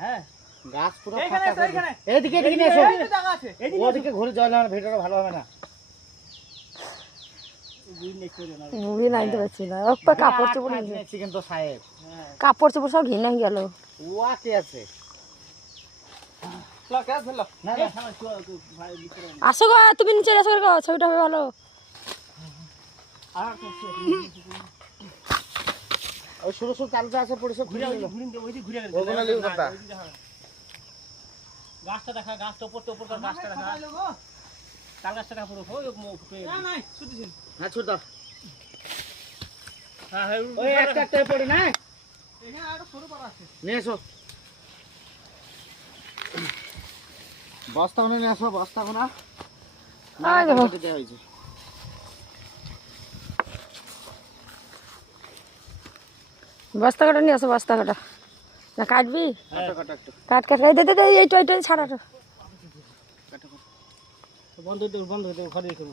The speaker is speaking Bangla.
হ্যাঁ গাছ পুরো এইখানে ফাঁকা আছে, করে এইখানে। দে। এদিকে নিয়ে এসো। এই তো জায়গা আছে। এইদিকে ওদিকে ঘুরে জল না ভিডিওটা ভালো হবে না। মুড়ি নাইতে পারছি না ওপর কাপড় চোপড় নিয়েছি কিন্তু সাহেব কাপড় চোপড় সব ঘিনে হয়ে গেল ওয়াকে আছে ল গ্যাস ধরল। না এই না থামো, ভাই ভিতরে। আসো গো তুমি নিচে আসো গো ছবিটা হবে ভালো আর তো ওই শুরু শুরু কালটা আছে পড়ে সব ঘুরে ঘুরে ওই গেল। ওই ঘুরে গেল। ওগুলো লিও কথা। গাছটা দেখা, গাছটা উপর তো উপর গাছটা দেখা। তাল গাছটা দেখা পুরো ওই মুখ না নাই ছুটিছেন। হ্যাঁ ছুট দাও। হ্যাঁ হ্যাঁ ওই একটা একটা পড়ে না এখানে আর সরু পাড়া আছে। নিয়ে এসো। বস্তা কোনে নিয়ে আসো বস্তা কোনা। আয় দেখো। দেওয়া হয়েছে। বস্তা কাটা নিয়ে আসো বস্তা কাটা না কাটবি কাটো কাটো একটু কাট কাট এই দে দে দে এইটা এইটা ছাড়াটা বন্ধ হইতে ঘরে রেখে